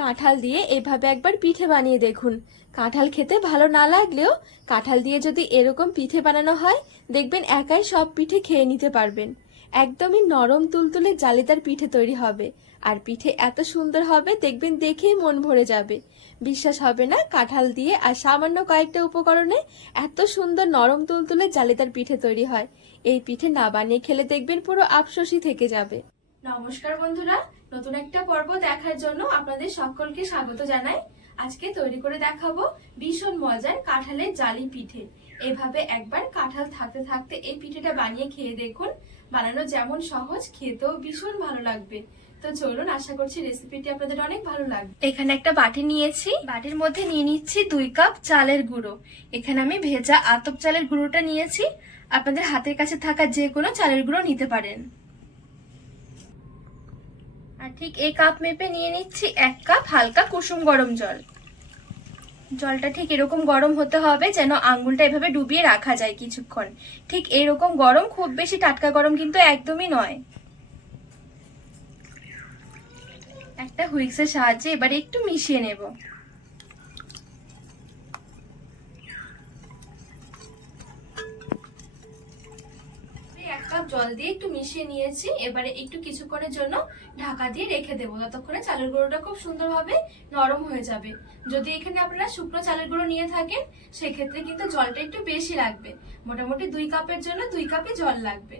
কাঁঠাল দিয়ে এভাবে একবার পিঠে বানিয়ে দেখুন। কাঁঠাল খেতে ভালো না লাগলেও কাঁঠাল দিয়ে যদি এরকম পিঠে বানানো হয়, দেখবেন একাই সব পিঠে খেয়ে নিতে পারবেন। একদমই নরম তুলতুলে জালিদার পিঠে তৈরি হবে, আর পিঠে এত সুন্দর হবে দেখবেন দেখেই মন ভরে যাবে। বিশ্বাস হবে না, কাঁঠাল দিয়ে আর সামান্য কয়েকটা উপকরণে এত সুন্দর নরম তুলতুলে জালিদার পিঠে তৈরি হয়। এই পিঠে না বানিয়ে খেলে দেখবেন পুরো আফসোসই থেকে যাবে। নমস্কার বন্ধুরা, নতুন একটা পর্ব দেখার জন্য আপনাদের সকলকে স্বাগত জানাই। আজকে তৈরি করে দেখাবো ভীষণ মজার কাঁঠালের জালি পিঠে। এভাবে একবার কাঁঠাল থাকতে থাকতে এই পিঠেটা বানিয়ে খেয়ে দেখুন। বানানো যেমন সহজ, খেতেও ভীষণ ভালো লাগবে। তো চলুন, আশা করছি রেসিপিটি আপনাদের অনেক ভালো লাগবে। এখানে একটা বাটি নিয়েছি, বাটির মধ্যে নিয়ে নিচ্ছি 2 কাপ চালের গুঁড়ো। এখানে আমি ভেজা আতপ চালের গুঁড়োটা নিয়েছি, আপনাদের হাতের কাছে থাকা যে কোনো চালের গুঁড়ো নিতে পারেন। আর ঠিক এই কাপ মেপে নিয়ে নিচ্ছি 1 কাপ হালকা কুসুম গরম জল। জলটা ঠিক এরকম গরম হতে হবে যেন আঙ্গুলটা এভাবে ডুবিয়ে রাখা যায় কিছুক্ষণ। ঠিক এরকম গরম, খুব বেশি টাটকা গরম কিন্তু একদমই নয়। একটা হুইক্সের সাহায্যে এবারে একটু মিশিয়ে নেব। জল দিয়ে একটু মিশিয়ে নিয়েছি, এবারে একটু কিছুক্ষণের জন্য ঢাকা দিয়ে রেখে দেবো, ততক্ষণে চালের গুঁড়োটা খুব সুন্দরভাবে নরম হয়ে যাবে। যদি এখানে আপনারা শুকনো চালের গুঁড়ো নিয়ে থাকেন, সেক্ষেত্রে কিন্তু জলটা একটু বেশি লাগবে। মোটামুটি 2 কাপের জন্য 2 কাপই জল লাগবে।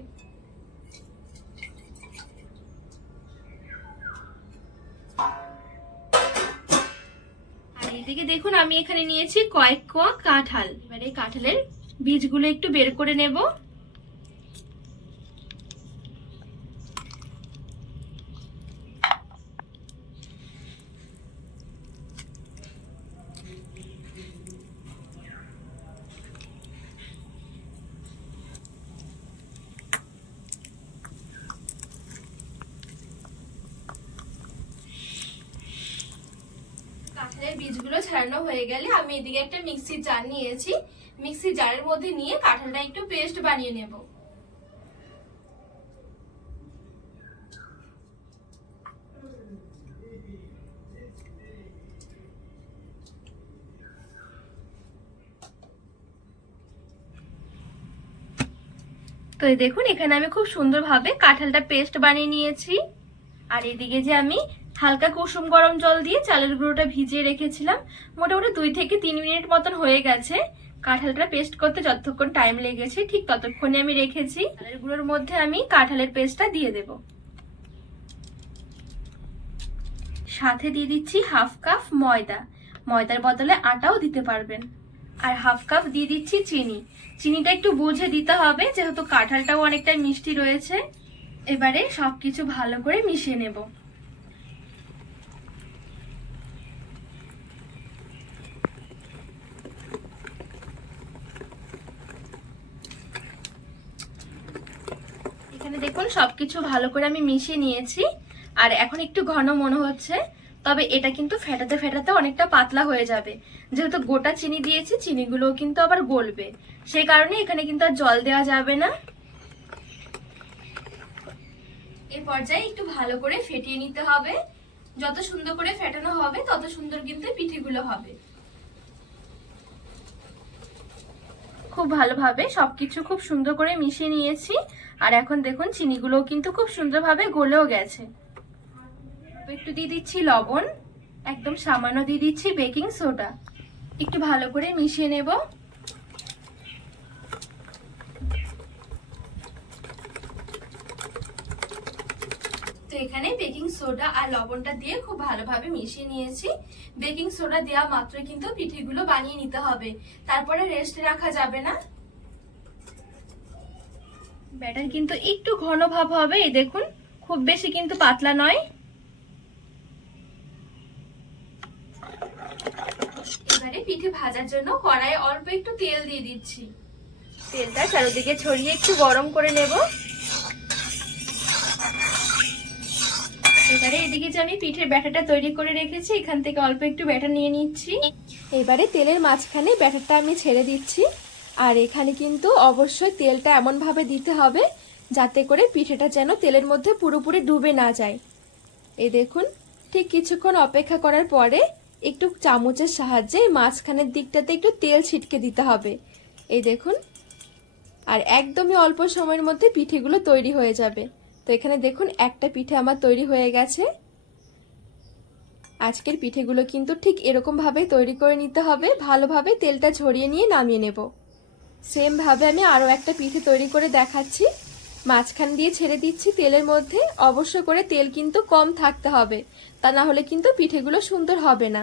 আর এদিকে দেখুন, আমি এখানে নিয়েছি কয়েক কোয়া কাঁঠাল। এবারে কাঁঠালের বীজগুলো একটু বের করে নেব। কাঁঠালের বীজগুলো ছাড়ানো হয়ে গেলে আমি এদিকে একটা মিক্সির জার নিয়েছি। মিক্সির জারের মধ্যে নিয়ে কাঁঠালটা একটু পেস্ট বানিয়ে নেব। তো দেখুন, এখানে আমি খুব সুন্দরভাবে কাঁঠালটা পেস্ট বানিয়ে নিয়েছি। আর এদিকে যে আমি হালকা কুসুম গরম জল দিয়ে চালের গুঁড়োটা ভিজিয়ে রেখেছিলাম, মোটামুটি 2 থেকে 3 মিনিট মতন হয়ে গেছে। কাঁঠালটা পেস্ট করতে যতক্ষণ টাইম লেগেছে ঠিক ততক্ষণে আমি রেখেছি। চালের গুঁড়োর মধ্যে আমি কাঁঠালের পেস্টটা দিয়ে দেব। সাথে দিয়ে দিচ্ছি 1/2 কাপ ময়দা। ময়দার বদলে আটাও দিতে পারবেন। আর 1/2 কাপ দিয়ে দিচ্ছি চিনি। চিনিটা একটু বুঝে দিতে হবে, যেহেতু কাঁঠালটাও অনেকটা মিষ্টি রয়েছে। এবারে সবকিছু ভালো করে মিশিয়ে নেব। এখানে দেখুন সবকিছু ভালো করে আমি মিশিয়ে নিয়েছি। আর এখন একটু ঘন মনে হচ্ছে, তবে এটা কিন্তু ফেটাতে ফেটাতে অনেকটা পাতলা হয়ে যাবে। যেহেতু গোটা চিনি দিয়েছি, চিনিগুলোও কিন্তু আবার গলবে, সেই কারণে এখানে কিন্তু আর জল দেওয়া যাবে না। এই পর্যায়ে একটু ভালো করে ফেটিয়ে নিতে হবে। যত সুন্দর করে ফেটানো হবে তত সুন্দর কিন্তু পিঠেগুলো হবে। খুব ভালোভাবে সবকিছু খুব সুন্দর করে মিশিয়ে নিয়েছি। আর এখন দেখুন চিনিগুলোও কিন্তু খুব সুন্দরভাবে গলেও গেছে। একটু দিয়ে দিচ্ছি লবণ, একদম সামান্য দিয়ে দিচ্ছি বেকিং সোডা। একটু ভালো করে মিশিয়ে নেব। তো এখানে বেকিং সোডা আর লবণটা দিয়ে খুব ভালোভাবে মিশিয়ে নিয়েছি। বেকিং সোডা দেওয়া মাত্রই কিন্তু পিঠেগুলো বানিয়ে নিতে হবে, তারপরে রেস্টে রাখা যাবে না। ব্যাটার কিন্তু একটু ঘন ভাব হবে, এই দেখুন, খুব বেশি কিন্তু পাতলা নয়। এবারে পিঠে ভাজার জন্য কড়াইয়ে অল্প একটু তেল দিয়ে দিচ্ছি। তেলটা চারিদিকে ছড়িয়ে একটু গরম করে নেব। এবারে এদিকে যে আমি পিঠের ব্যাটারটা তৈরি করে রেখেছি, এখান থেকে অল্প একটু ব্যাটার নিয়ে নিচ্ছি। এবারে তেলের মাঝখানে ব্যাটারটা আমি ছেড়ে দিচ্ছি। আর এখানে কিন্তু অবশ্যই তেলটা এমন ভাবে দিতে হবে যাতে করে পিঠেটা যেন তেলের মধ্যে পুরোপুরি ডুবে না যায়। এই দেখুন, ঠিক কিছুক্ষণ অপেক্ষা করার পরে একটু চামচের সাহায্যে মাঝখানের দিকটাতে একটু তেল ছিটকে দিতে হবে। এই দেখুন, আর একদমই অল্প সময়ের মধ্যে পিঠেগুলো তৈরি হয়ে যাবে। তো এখানে দেখুন একটা পিঠে আমার তৈরি হয়ে গেছে। আজকের পিঠেগুলো কিন্তু ঠিক এরকম ভাবে তৈরি করে নিতে হবে, ভালোভাবে তেলটা ঝরিয়ে নিয়ে নামিয়ে নেব। সেম ভাবে আমি আরো একটা পিঠে তৈরি করে দেখাচ্ছি। মাঝখান দিয়ে ছেড়ে দিচ্ছি তেলের মধ্যে। অবশ্য করে তেল কিন্তু কম থাকতে হবে, তা না হলে কিন্তু পিঠেগুলো সুন্দর হবে না।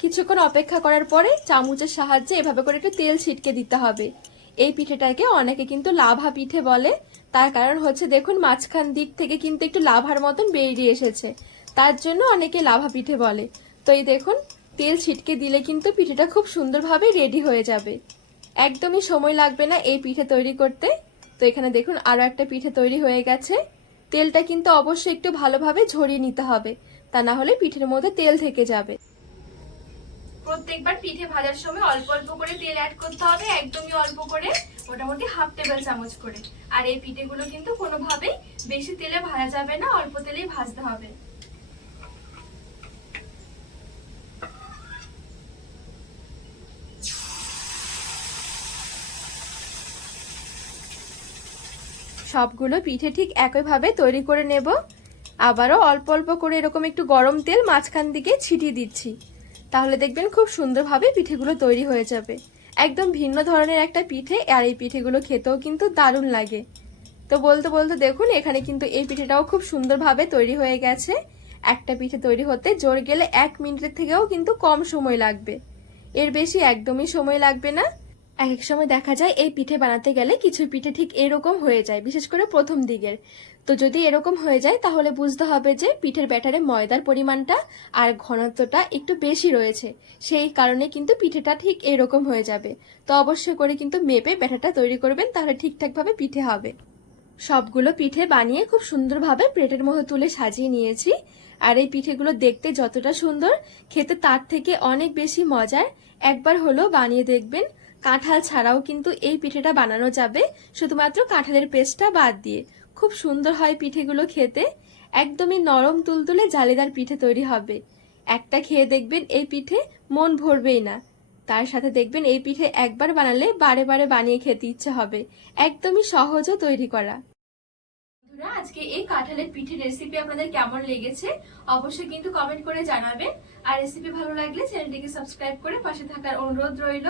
কিছুক্ষণ অপেক্ষা করার পরে চামচের সাহায্যে এভাবে করে একটু তেল ছিটকে দিতে হবে। এই পিঠেটাকে অনেকে কিন্তু লাভা পিঠে বলে। তার কারণ হচ্ছে দেখুন মাঝখান দিক থেকে কিন্তু একটু লাভার মতন বেরিয়ে এসেছে, তার জন্য অনেকে লাভা পিঠে বলে। তো এই দেখুন তেল ছিটকে দিলে কিন্তু পিঠেটা খুব সুন্দরভাবে রেডি হয়ে যাবে। একদমই সময় লাগবে না এই পিঠে তৈরি করতে। তো এখানে দেখুন আরো একটা পিঠে তৈরি হয়ে গেছে। তেলটা কিন্তু অবশ্যই একটু ভালোভাবে ঝরিয়ে নিতে হবে, তা না হলে পিঠের মধ্যে তেল থেকে যাবে। প্রত্যেকবার পিঠে ভাজার সময় অল্প অল্প করে তেল অ্যাড করতে হবে, একদমই অল্প করে, মোটামুটি হাফ টেবিল চামচ করে। আর এই পিঠেগুলো কিন্তু কোনোভাবেই বেশি তেলে ভাজা যাবে না, অল্প তেলেই ভাজতে হবে। সবগুলো পিঠে ঠিক একইভাবে তৈরি করে নেব। আবারও অল্প অল্প করে এরকম একটু গরম তেল মাঝখান দিকে ছিটিয়ে দিচ্ছি, তাহলে দেখবেন খুব সুন্দরভাবে পিঠেগুলো তৈরি হয়ে যাবে। একদম ভিন্ন ধরনের একটা পিঠে, আর এই পিঠেগুলো খেতেও কিন্তু দারুণ লাগে। তো বলতে বলতে দেখুন এখানে কিন্তু এই পিঠেটাও খুব সুন্দরভাবে তৈরি হয়ে গেছে। একটা পিঠে তৈরি হতে জোর গেলে 1 মিনিটের থেকেও কিন্তু কম সময় লাগবে, এর বেশি একদমই সময় লাগবে না। এক এক সময় দেখা যায় এই পিঠে বানাতে গেলে কিছু পিঠে ঠিক এরকম হয়ে যায়, বিশেষ করে প্রথম দিকের। তো যদি এরকম হয়ে যায় তাহলে বুঝতে হবে যে পিঠের ব্যাটারে ময়দার পরিমাণটা আর ঘনত্বটা একটু বেশি রয়েছে, সেই কারণে কিন্তু পিঠেটা ঠিক এরকম হয়ে যাবে। তো অবশ্যই করে কিন্তু মেপে ব্যাটারটা তৈরি করবেন, তাহলে ঠিকঠাকভাবে পিঠে হবে। সবগুলো পিঠে বানিয়ে খুব সুন্দরভাবে প্লেটের মধ্যে তুলে সাজিয়ে নিয়েছি। আর এই পিঠেগুলো দেখতে যতটা সুন্দর, খেতে তার থেকে অনেক বেশি মজার। একবার হলেও বানিয়ে দেখবেন। কাঁঠাল ছাড়াও কিন্তু এই পিঠেটা বানানো যাবে, শুধুমাত্র কাঁঠালের পেস্টটা বাদ দিয়ে। খুব সুন্দর হয় পিঠেগুলো খেতে, একদমই নরম তুলতুলে জালিদার পিঠে তৈরি হবে। একটা খেয়ে দেখবেন এই পিঠে মন ভরবেই না। তার সাথে দেখবেন এই পিঠে একবার বানালে বারে বারে বানিয়ে খেতে ইচ্ছে হবে। একদমই সহজও তৈরি করা। বন্ধুরা, আজকে এই কাঁঠালের পিঠের রেসিপি আপনাদের কেমন লেগেছে অবশ্যই কিন্তু কমেন্ট করে জানাবেন। আর রেসিপি ভালো লাগলে চ্যানেলটিকে সাবস্ক্রাইব করে পাশে থাকার অনুরোধ রইল।